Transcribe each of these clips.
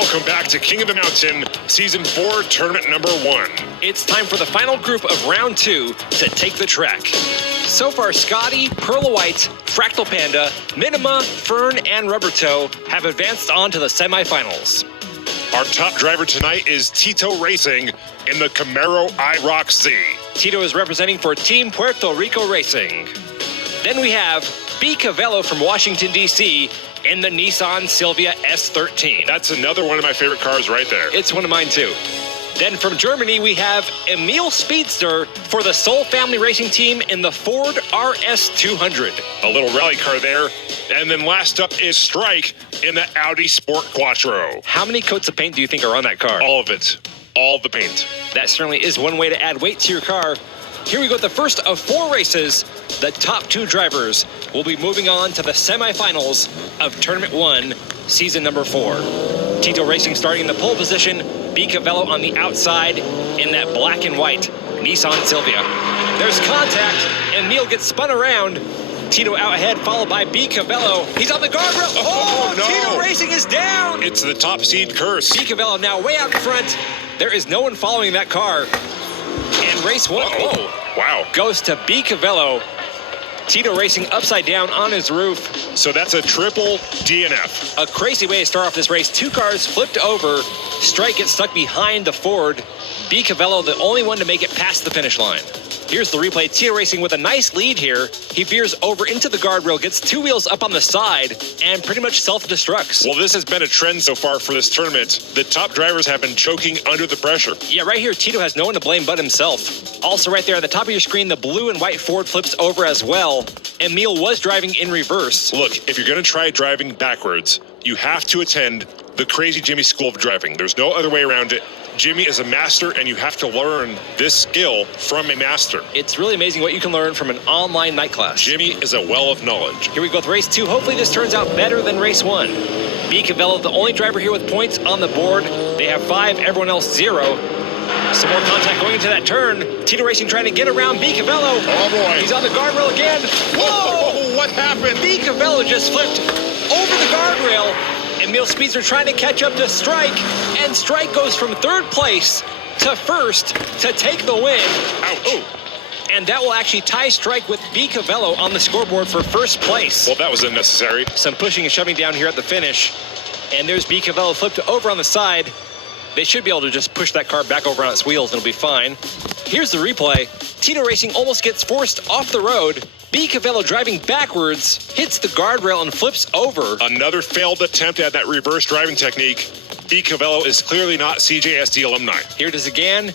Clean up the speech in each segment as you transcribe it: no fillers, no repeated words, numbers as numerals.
Welcome back to King of the Mountain, Season 4, Tournament number 1. It's time for the final group of round 2 to take the track. So far, Scotty, Pearl of White, Fractal Panda, Minima, Fern, and Rubber Toe have advanced on to the semifinals. Our top driver tonight is Tito Racing in the Camaro IROC Z. Tito is representing for Team Puerto Rico Racing. Then we have B. Cavello from Washington, D.C. in the Nissan Silvia S13. That's another one of my favorite cars right there. It's one of mine too. Then from Germany, we have Emil Speedster for the Soul Family Racing Team in the Ford RS200. A little rally car there. And then last up is Strike in the Audi Sport Quattro. How many coats of paint do you think are on that car? All of it. All the paint. That certainly is one way to add weight to your car. Here we go with the first of 4 races. The top 2 drivers will be moving on to the semifinals of Tournament 1, Season number 4. Tito Racing starting in the pole position, B. Cavello on the outside in that black and white Nissan Silvia. There's contact, Emil gets spun around. Tito out ahead, followed by B. Cavello. He's on the guardrail. Oh, no. Tito Racing is down. It's the top seed curse. B. Cavello now way out in front. There is no one following that car. And race 1 wow. goes to B. Cavello. Tito Racing upside down on his roof. So that's a triple DNF. A crazy way to start off this race. 2 cars flipped over. Strike gets stuck behind the Ford. B. Cavello, the only one to make it past the finish line. Here's the replay. Tito Racing with a nice lead here. He veers over into the guardrail, gets 2 wheels up on the side, and pretty much self-destructs. Well, this has been a trend so far for this tournament. The top drivers have been choking under the pressure. Yeah, right here, Tito has no one to blame but himself. Also right there at the top of your screen, the blue and white Ford flips over as well. Emil was driving in reverse. Look, if you're going to try driving backwards, you have to attend the Crazy Jimmy School of Driving. There's no other way around it. Jimmy is a master, and you have to learn this skill from a master. It's really amazing what you can learn from an online night class. Jimmy is a well of knowledge. Here we go with race 2. Hopefully this turns out better than race 1. B. Cavello, the only driver here with points on the board. They have 5, everyone else 0. Some more contact going into that turn. Tito Racing trying to get around B. Cavello. Oh, boy. He's on the guardrail again. Whoa! What happened? B. Cavello just flipped over the guardrail. Emil Speedster trying to catch up to Strike, and Strike goes from 3rd place to 1st to take the win. Ouch. Ooh. And that will actually tie Strike with B. Cavello on the scoreboard for 1st place. Well, that was unnecessary. Some pushing and shoving down here at the finish. And there's B. Cavello flipped over on the side. They should be able to just push that car back over on its wheels and it'll be fine. Here's the replay. Tito Racing almost gets forced off the road. B. Cavello driving backwards, hits the guardrail and flips over. Another failed attempt at that reverse driving technique. B. Cavello is clearly not CJSD alumni. Here it is again.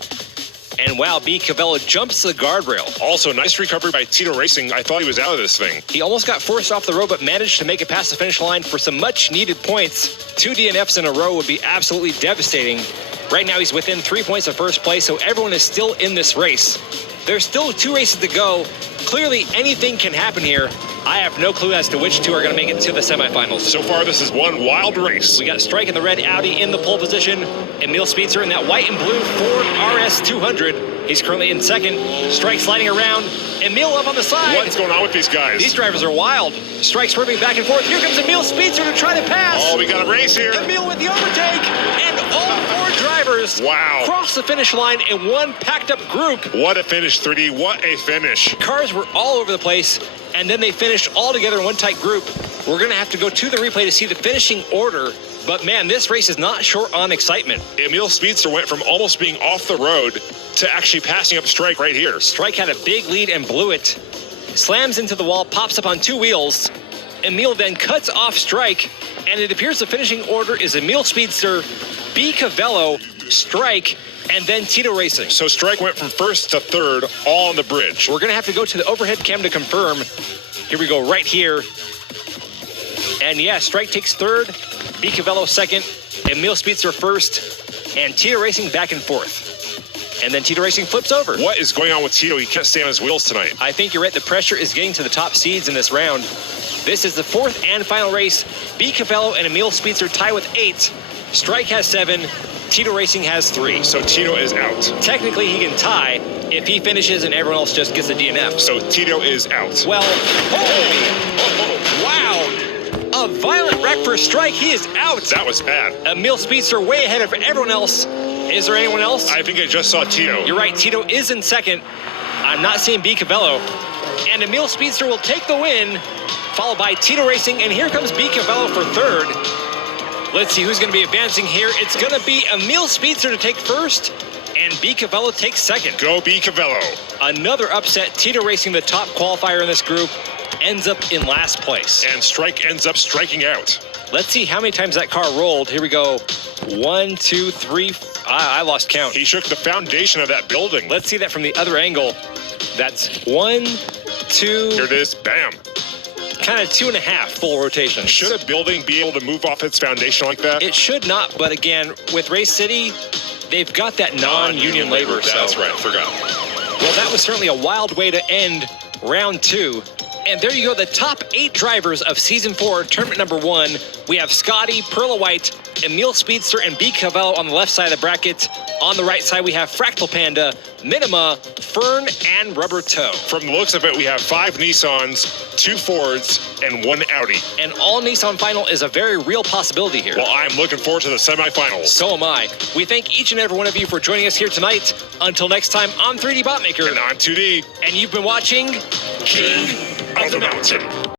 And wow, B. Cavello jumps to the guardrail. Also, nice recovery by Tito Racing. I thought he was out of this thing. He almost got forced off the road, but managed to make it past the finish line for some much-needed points. 2 DNFs in a row would be absolutely devastating. Right now, he's within 3 points of 1st place, so everyone is still in this race. There's still 2 races to go. Clearly, anything can happen here. I have no clue as to which 2 are going to make it to the semifinals. So far, this is one wild race. We got Strike in the red Audi in the pole position. Emil Speedster in that white and blue Ford RS200. He's currently in 2nd. Strike sliding around. Emil up on the side. What's going on with these guys? These drivers are wild. Strike swerving back and forth. Here comes Emil Speedster to try to pass. Oh, we got a race here. Emil with the overtake. And all 4 drivers cross the finish line in one packed up group. What a finish, 3D. What a finish. Cars were all over the place, and then they finished all together in one tight group. We're going to have to go to the replay to see the finishing order. But man, this race is not short on excitement. Emil Speedster went from almost being off the road to actually passing up Strike right here. Strike had a big lead and blew it. Slams into the wall, pops up on 2 wheels. Emil then cuts off Strike, and it appears the finishing order is Emil Speedster, B. Cavello, Strike, and then Tito Racing. So Strike went from 1st to 3rd, all on the bridge. We're going to have to go to the overhead cam to confirm. Here we go, right here. And yeah, Strike takes 3rd, B. Cavello 2nd, Emil Speedster 1st, and Tito Racing back and 4th. And then Tito Racing flips over. What is going on with Tito? He can't stay on his wheels tonight. I think you're right. The pressure is getting to the top seeds in this round. This is the 4th and final race. B. Cavello and Emil Speedster tie with 8. Strike has 7. Tito Racing has 3. So Tito is out. Technically, he can tie if he finishes and everyone else just gets a DNF. So Tito is out. Well, wow. a violent wreck for Strike. He is out. That was bad. Emil Speedster way ahead of everyone else. Is there anyone else? I think I just saw Tito. You're right, Tito is in second. I'm not seeing B. Cavello. And Emil Speedster will take the win, followed by Tito Racing, and here comes B. Cavello for third. Let's see who's going to be advancing here. It's going to be Emil Speedster to take first, and B. Cavello takes second. Go B. Cavello. Another upset. Tito Racing, the top qualifier in this group, ends up in last place. And Strike ends up striking out. Let's see how many times that car rolled. Here we go. 1, 2, 3. I lost count. He shook the foundation of that building. Let's see that from the other angle. That's 1, 2. Here it is. Bam. Kind of 2.5 full rotations. Should a building be able to move off its foundation like that? It should not, but again, with Race City, they've got that non-union labor. That's right, forgot. Well, that was certainly a wild way to end round 2. And there you go, the top 8 drivers of Season 4, Tournament number 1. We have Scotty, Perla White, Emil Speedster, and B. Cavello on the left side of the bracket. On the right side, we have Fractal Panda, Minima, Fern, and Rubber Toe. From the looks of it, we have 5 Nissans, 2 Fords, and 1 Audi. An all-Nissan final is a very real possibility here. Well, I'm looking forward to the semifinals. So am I. We thank each and every one of you for joining us here tonight. Until next time, I'm 3D Botmaker. And I'm 2D. And you've been watching King of the Mountain.